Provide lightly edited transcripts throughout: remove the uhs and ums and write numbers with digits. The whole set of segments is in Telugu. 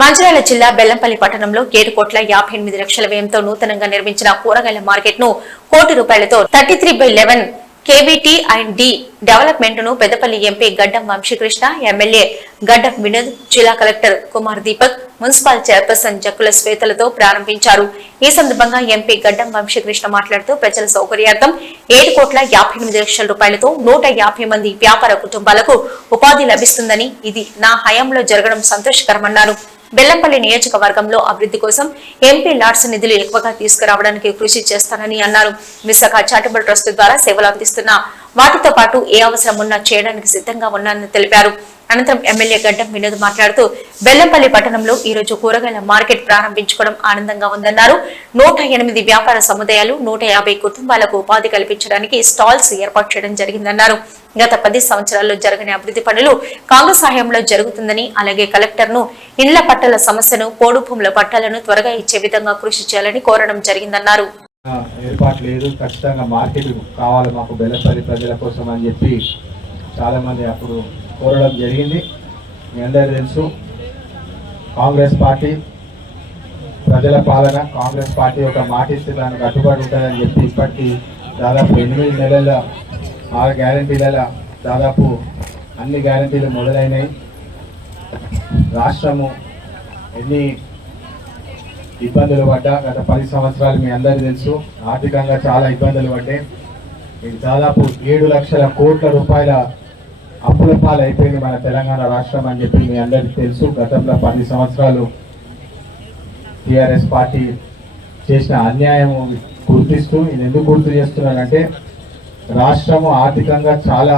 మంచిర్యాల జిల్లా బెల్లంపల్లి పట్టణంలో 7,58 లక్షల వ్యయంతో నూతనంగా నిర్మించిన కూరగాయల మార్కెట్ ను ₹1,00,00,000తో 33/11 కేవీటీ అండ్ డి డెవలప్మెంట్ ను పెద్దపల్లి ఎంపీ గడ్డం వంశీకృష్ణ, ఎమ్మెల్యే గడ్డం వినోద్, జిల్లా collector Kumar Deepak, municipal chairperson Jakkula శ్వేతలతో ప్రారంభించారు. ఈ సందర్భంగా ఎంపీ గడ్డం వంశీకృష్ణ మాట్లాడుతూ ప్రజల సౌకర్యార్థం ₹7,58 లక్షలతో 150 మంది వ్యాపార కుటుంబాలకు ఉపాధి లభిస్తుందని, ఇది నా హయాంలో జరగడం సంతోషకరమన్నారు. బెల్లంపల్లి నియోజకవర్గంలో అభివృద్ధి కోసం ఎంపీ లాడ్స్ నిధులు ఎక్కువగా తీసుకురావడానికి కృషి చేస్తానని అన్నారు. విశాఖ చారిటబుల్ ట్రస్ట్ ద్వారా సేవలు అందిస్తున్న వాటితో పాటు ఏ అవసరం ఉన్నా చేయడానికి సిద్ధంగా ఉన్నానని తెలిపారు. అనంతరం ఎమ్మెల్యే గడ్డం వినోద్ మాట్లాడుతూ బెల్లంపల్లి పట్టణంలో ఈ రోజు కూరగాయల మార్కెట్ ప్రారంభించుకోవడం ఆనందంగా ఉందన్నారు. 108 వ్యాపార సముదాయాలు, 150 కుటుంబాలకు ఉపాధి కల్పించడానికి స్టాల్స్ ఏర్పాటు చేయడం జరిగిందన్నారు. గత 10 సంవత్సరాల్లో జరగని అభివృద్ధి పనులు కాంగ్రెస్ హయాంలో జరుగుతుందని, అలాగే కలెక్టర్ ను ఇండ్ల పట్టాల సమస్యను, పోడు భూముల పట్టాలను త్వరగా ఇచ్చే విధంగా కృషి చేయాలని కోరడం జరిగిందన్నారు. ఏర్పాటు లేదు, ఖచ్చితంగా మార్కెట్ కావాలి మాకు బెల్లంపల్లి ప్రజల కోసం అని చెప్పి చాలా మంది అప్పుడు కోరడం జరిగింది. మీ అందరూ తెలుసు, కాంగ్రెస్ పార్టీ ప్రజల పాలన, కాంగ్రెస్ పార్టీ ఒక మాట ఇస్తే దానికి కట్టుబడి ఉంటుందని చెప్పి ఇప్పటికీ దాదాపు 8 నెలల 6 గ్యారంటీల దాదాపు అన్ని గ్యారంటీలు మొదలైనవి. రాష్ట్రము ఎన్ని ఇబ్బందులు పడ్డా గత 10 సంవత్సరాలు మీ అందరికీ తెలుసు, ఆర్థికంగా చాలా ఇబ్బందులు పడ్డాయి. దాదాపు 7 లక్షల కోట్ల రూపాయల అప్పుల పాలు అయిపోయింది మన తెలంగాణ రాష్ట్రం అని చెప్పి మీ అందరికీ తెలుసు. గతంలో 10 సంవత్సరాలు టీఆర్ఎస్ పార్టీ చేసిన అన్యాయం గుర్తిస్తూ, ఇది ఎందుకు గుర్తు చేస్తున్నానంటే రాష్ట్రము ఆర్థికంగా చాలా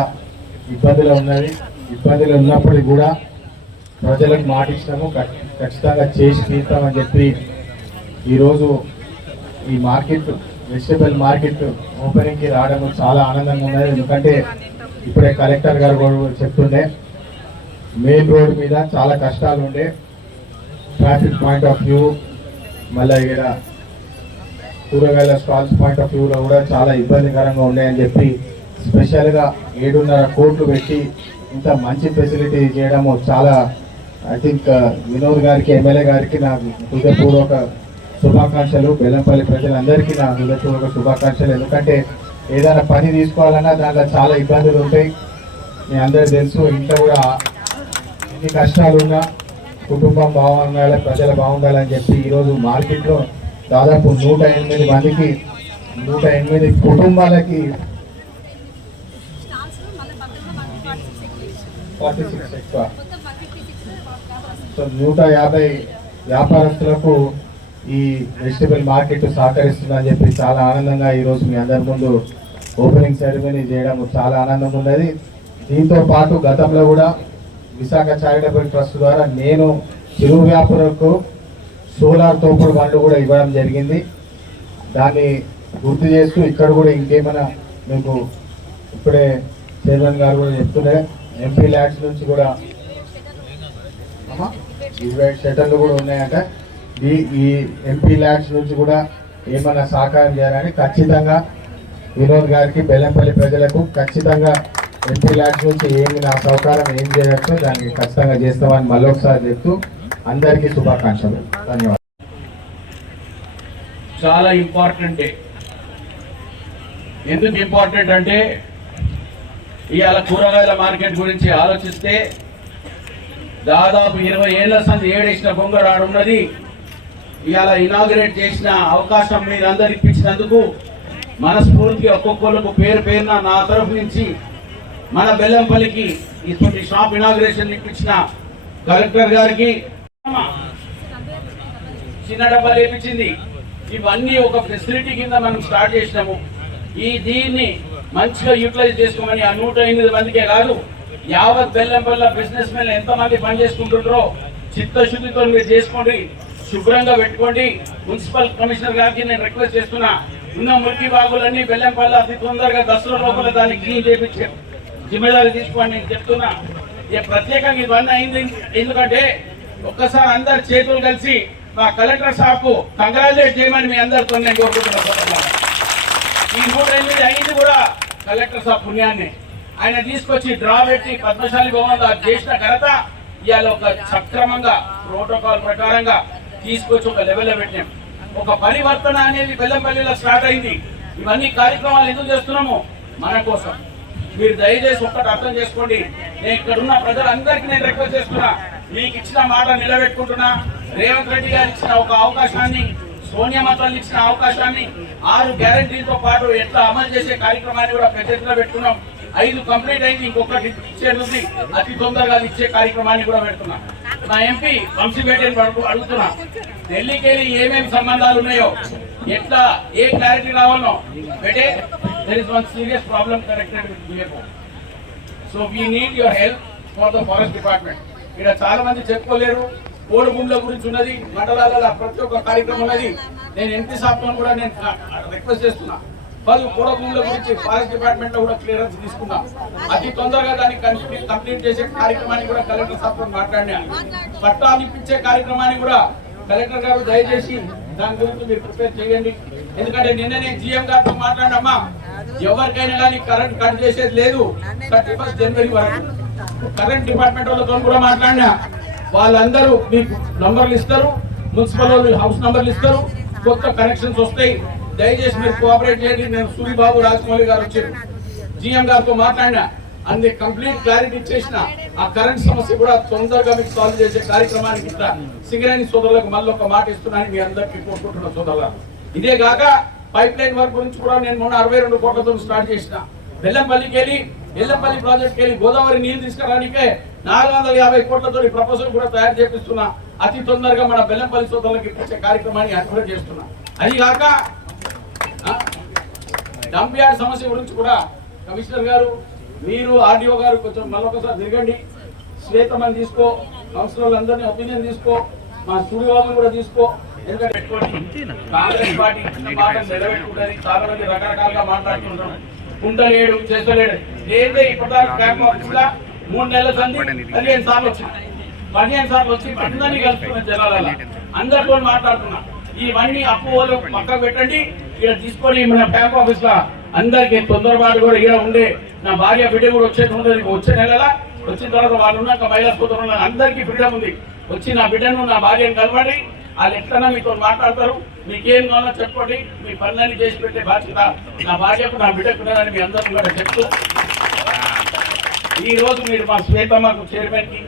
ఇబ్బందులు ఉన్నది. ఇబ్బందులు ఉన్నప్పటికీ కూడా ప్రజలకు మాట ఇచ్చినాము, ఖచ్చితంగా చేసి తీస్తామని చెప్పి ఈరోజు ఈ మార్కెట్, వెజిటబుల్ మార్కెట్ ఓపెనింగ్కి రావడం చాలా ఆనందంగా ఉన్నది. ఎందుకంటే ఇప్పుడే కలెక్టర్ గారు కూడా చెప్తుండే, మెయిన్ రోడ్ మీద చాలా కష్టాలు ఉండే, ట్రాఫిక్ పాయింట్ ఆఫ్ వ్యూ, మళ్ళీ ఇక్కడ కూరగాయల స్టాల్స్ పాయింట్ ఆఫ్ వ్యూలో కూడా చాలా ఇబ్బందికరంగా ఉన్నాయని చెప్పి స్పెషల్గా 7.5 కోట్లు పెట్టి ఇంత మంచి ఫెసిలిటీ చేయడము చాలా, ఐ థింక్ వినోద్ గారికి, ఎమ్మెల్యే గారికి నా హృదయపూర్వక శుభాకాంక్షలు. బెల్లంపల్లి ప్రజలందరికీ నా హృదయపూర్వక శుభాకాంక్షలు. ఎందుకంటే ఏదైనా పని తీసుకోవాలన్నా దాంట్లో చాలా ఇబ్బందులు ఉంటాయి, మీ అందరూ తెలుసు. ఇంట్లో కూడా ఎన్ని కష్టాలు ఉన్నా కుటుంబం బాగుండాలి, ప్రజలు బాగుండాలని చెప్పి ఈరోజు మార్కెట్లో దాదాపు 108 మందికి, 108 కుటుంబాలకి 46 ఎక్కువ, సో 150 వ్యాపారస్తులకు ఈ వెజిటబుల్ మార్కెట్ సహకరిస్తుందని చెప్పి చాలా ఆనందంగా ఈరోజు మీ అందరి ముందు ఓపెనింగ్ సెరమనీ చేయడం చాలా ఆనందంగా ఉన్నది. దీంతో పాటు గతంలో కూడా విశాఖ చారిటబుల్ ట్రస్ట్ ద్వారా నేను చిరు వ్యాపారులకు సోలార్ తోపుడు బండ్లు కూడా ఇవ్వడం జరిగింది. దాన్ని గుర్తు చేస్తూ ఇక్కడ కూడా ఇంకేమైనా మీకు ఇప్పుడే చైర్మన్ గారు కూడా చెప్తుండే, ఎంపీ ల్యాడ్స్ నుంచి కూడా 20 షటర్లు కూడా ఉన్నాయంట. ఈ ఎంపీ ల్యాడ్స్ నుంచి కూడా ఏమైనా సహకారం చేయాలని ఖచ్చితంగా వినోద్ గారికి, బెల్లంపల్లి ప్రజలకు ఖచ్చితంగా ఎంపీ ల్యాడ్స్ నుంచి ఏమి నా సహకారం ఏం చేయవచ్చు దానికి ఖచ్చితంగా చేస్తామని మళ్ళొకసారి చెప్తూ అందరికీ శుభాకాంక్షలు. ధన్యవాదాలు. చాలా ఇంపార్టెంట్. ఎందుకు ఇంపార్టెంట్ అంటే ఇవాళ కూరగాయల మార్కెట్ గురించి ఆలోచిస్తే దాదాపు 20 ఏళ్ల సంది ఏడేసిన బొంగడు ఆడున్నది. ఇవాళ ఇనాగ్రేట్ చేసిన అవకాశం మీరు అందరు ఇప్పించినందుకు మనస్ఫూర్తిగా ఒక్కొక్కరికి పేరు పేరున నా తరఫు నుంచి మన బెల్లంపల్లికి ఇటువంటి షాప్ ఇనాగ్రేషన్ ఇప్పించిన కలెక్టర్ గారికి, చిన్న డబ్బాలు వేయించింది, ఇవన్నీ ఒక ఫెసిలిటీ కింద మనం స్టార్ట్ చేసినాము. దీన్ని మంచిగా యూటిలైజ్ చేసుకోమని ఆ 108 మందికే కాదు, యావత్ బెల్లంపల్లి బిజినెస్ మెన్ ఎంతమంది పని చేసుకుంటుంటారో చిత్తశుద్ధితో మీరు చేసుకోండి, శుభ్రంగా పెట్టుకోండి. మున్సిపల్ కమిషనర్ గారికి నేను రిక్వెస్ట్ చేస్తున్నా, ఉన్న మురికి బాగులన్నీ బెల్లంపల్లి అతి తొందరగా దసరా లోపల దాన్ని క్లీన్ చేయించే జిమ్మేదారి తీసుకోండి నేను చెప్తున్నా. ప్రత్యేకంగా ఇవన్నీ అయింది ఎందుకంటే ఒక్కసారి అందరు చేతులు కలిసి మా కలెక్టర్ సాబ్కు కంగ్రాచులేట్ చేయమని మీ అందరితో నేను కోరుకుంటున్నా. ఈ 108 అయింది కూడా కలెక్టర్ సాబ్ పుణ్యాన్ని. ఆయన తీసుకొచ్చి డ్రా పెట్టి పద్మశాలి భవన్ చేసిన ఘనత ఇవాళ ఒక సక్రమంగా ప్రోటోకాల్ ప్రకారంగా తీసుకొచ్చి ఒక లెవెల్లో పెట్టాం. ఒక పరివర్తన అనేది బెల్లంపల్లిలో స్టార్ట్ అయింది. ఇవన్నీ కార్యక్రమాలు ఎందుకు చేస్తున్నాము? మన కోసం. మీరు దయచేసి ఒక్కటి అర్థం చేసుకోండి. నేను ఇక్కడ ఉన్న ప్రజలందరికీ నేను రిక్వెస్ట్ చేస్తున్నా, మీకు ఇచ్చిన మాట నిలబెట్టుకుంటున్నా. రేవంత్ రెడ్డి గారు ఇచ్చిన ఒక అవకాశాన్ని, సోనియా తల్లి ఇచ్చిన అవకాశాన్ని 6 గ్యారెంటీలతో పాటు ఎట్లా అమలు చేసే కార్యక్రమాన్ని కూడా ప్రజెంట్లో పెట్టుకున్నాం. 5 కంప్లీట్ అయింది, ఇంకొకటి ఇచ్చేది అతి తొందరగా ఇచ్చే కార్యక్రమాన్ని కూడా పెడుతున్నా. నా ఎంపీ వంశీపేటని అడుగుతున్నా, ఢిల్లీకి వెళ్ళి ఏమేమి సంబంధాలు ఉన్నాయో, ఎట్లా ఏ క్లారిటీ రావాలో బెటే. there is one serious problem connected with BFO. So we need your help for the forest department. ఇక్కడ చాలా మంది చెప్పుకోలేరు. కోడిగుండ్ల గురించి ఉన్నది, మండలాల ప్రతి ఒక్క కార్యక్రమం ఉన్నది. నేను ఎంపీ సాబ్తో కూడా నేను రిక్వెస్ట్ చేస్తున్నా, 10 కోడిగుండ్ల గురించి ఫారెస్ట్ డిపార్ట్మెంట్ లో కూడా క్లియరెన్స్ తీసుకుందాం. అతి తొందరగా దాన్ని కంప్లీట్ చేసే కార్యక్రమాన్ని కూడా కలెక్టర్ సాబ్తో మాట్లాడినా. పట్టాలు ఇప్పించే కార్యక్రమాన్ని కూడా కలెక్టర్ గారు దయచేసి దాని గురించి మీరు ప్రిపేర్ చేయండి. ఎందుకంటే నిన్ననే జీఎం గారితో మాట్లాడమ్మా, ఎవరికైనా కానీ కరెంట్ కట్ చేసేది లేదు 31 జనవరి వరకు. కరెంట్ డిపార్ట్మెంట్ వాళ్ళతో కూడా మాట్లాడినా, వాళ్ళందరూ మీకు నంబర్లు ఇస్తారు, మున్సిపల్ వాళ్ళు హౌస్ నంబర్లు ఇస్తారు, కొత్త కనెక్షన్స్ వస్తాయి. దయచేసి మీరు కోఆపరేట్ చేయండి. నేను సూరిబాబు రాజమౌళి గారు వచ్చారు, జీఎం గారితో మాట్లాడినా, అన్ని కంప్లీట్ క్లారిటీ ఇచ్చేసిన. ఆ కరెంట్ సమస్య కూడా తొందరగా మీకు సాల్వ్ చేసే కార్యక్రమానికి ఇట్లా సింగరేణి సోదరులకు మళ్ళీ ఒక మాట ఇస్తున్నాను మీ అందరికీ కోరుకుంటున్న సోదరుల. ఇదే కాక పైప్ లైన్ వర్క్ గురించి కూడా నేను మొన్న 62 కోట్లతో స్టార్ట్ చేసిన. బెల్లంపల్లికి వెళ్ళి ఎల్లంపల్లి ప్రాజెక్ట్కి వెళ్ళి గోదావరి నీళ్లు తీసుకురానికే 450 కోట్లతో ప్రపోజల్ కూడా తయారు చేపిస్తున్నా. అతి తొందరగా మన బెల్లంపల్లి సోదరులకు ఇప్పించే కార్యక్రమాన్ని ఏర్పాటు చేస్తున్నా. అది కాక డంప్ యార్డ్ సమస్య గురించి కూడా కమిషనర్ గారు, మీరు ఆర్డీఓ గారు కొంచెం మళ్ళొకసారి తిరగండి. శ్వేతమని తీసుకో, కౌన్సిలర్లు అందరినీ ఒపీనియన్ తీసుకో, మా సూర్యబాబుని కూడా తీసుకో. ఎందుకంటే కాంగ్రెస్ పార్టీ ఇచ్చిన మాట నిలబెట్టుకుంటుంది. చాలా మంది రకరకాలుగా మాట్లాడుతుంటారు, ఉండలేడు చేస్తలేడు. ఏంటంటే ఇప్పటిదాకా క్యాంప్ ఆఫీస్లో 3 నెలల సంది 15 సార్లు వచ్చింది. 15 సార్లు వచ్చి అందరినీ కలుపుతున్న జనాలలో అందరితో మాట్లాడుతున్నా. ఇవన్నీ అప్పులు పక్కకు పెట్టండి. ఇక్కడ తీసుకొని మన క్యాంప్ ఆఫీస్ లో అందరికి తొందరపాటు కూడా ఇక్కడ ఉండే నా భార్య బిడ్డ కూడా వచ్చేది ఉండదు. వచ్చే నెలల వచ్చిన తర్వాత వాళ్ళు ఉన్నాక మహిళా సోదరులు అందరికీ ఫ్రీడమ్ ఉంది. వచ్చి నా బిడ్డను నా భార్యను కలవండి. వాళ్ళు ఎట్లన్నా మీతో మాట్లాడతారు. మీకేం కావాలో చెప్పండి, మీ పనులన్నీ చేసి పెట్టే బాధ్యత నా భార్యకు నా బిడ్డకు ఉన్నదని మీ అందరూ కూడా చెప్తూ, ఈ రోజు మీరు మా శ్వేతమ్మకు చైర్మన్ కి